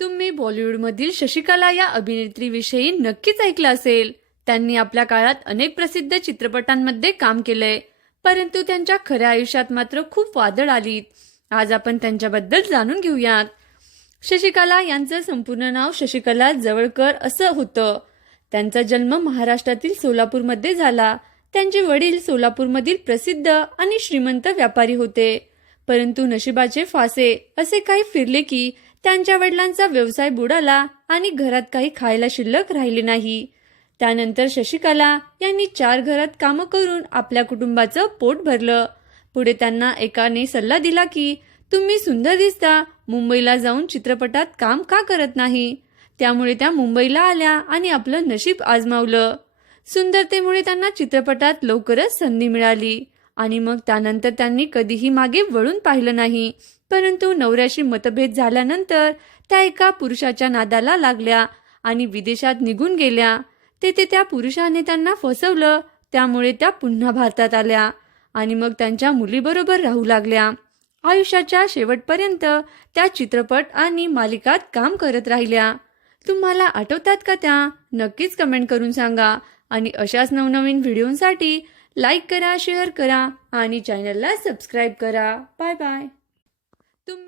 तुम्ही बॉलिवूडमधील शशिकला या अभिनेत्रीविषयी नक्कीच ऐकलं असेल. त्यांनी आपल्या काळात अनेक प्रसिद्ध चित्रपटांमध्ये काम केलंय. परंतु त्यांच्या खऱ्या आयुष्यात मात्र खूप वादळ आलीत. आज आपण त्यांच्याबद्दल जाणून घेऊयात. शशिकला यांचं संपूर्ण नाव शशिकला जवळकर असं होतं. त्यांचा जन्म महाराष्ट्रातील सोलापूरमध्ये झाला. त्यांचे वडील सोलापूरमधील प्रसिद्ध आणि श्रीमंत व्यापारी होते. परंतु नशिबाचे फासे असे काही फिरले की त्यांच्या वडिलांचा व्यवसाय बुडाला आणि घरात काही खायला शिल्लक राहिले नाही. त्यानंतर शशिकला यांनी चार घरात कामं करून आपल्या कुटुंबाचं पोट भरलं. पुढे त्यांना एकाने सल्ला दिला की तुम्ही सुंदर दिसता मुंबईला जाऊन चित्रपटात काम का करत नाही? त्यामुळे त्या मुंबईला आल्या आणि आपलं नशीब आजमावलं. सुंदरतेमुळे त्यांना चित्रपटात लवकरच संधी मिळाली. आणि मग त्यानंतर त्यांनी कधीही मागे वळून पाहिलं नाही. परंतु नवऱ्याशी मतभेद झाल्यानंतर त्या एका पुरुषाच्या नादाला लागल्या आणि विदेशात निघून गेल्या. तेथे त्या पुरुषाने त्यांना फसवलं त्यामुळे त्या पुन्हा भारतात आल्या आणि मग त्यांच्या मुलीबरोबर राहू लागल्या. आयुष्याच्या शेवटपर्यंत त्या चित्रपट आणि मालिकात काम करत राहिल्या. तुम्हाला आठवतात का त्या? नक्कीच कमेंट करून सांगा. आणि अशाच नवनवीन व्हिडिओसाठी लाईक करा शेअर करा आणि चॅनलला सबस्क्राईब करा. Bye bye. तुम्ही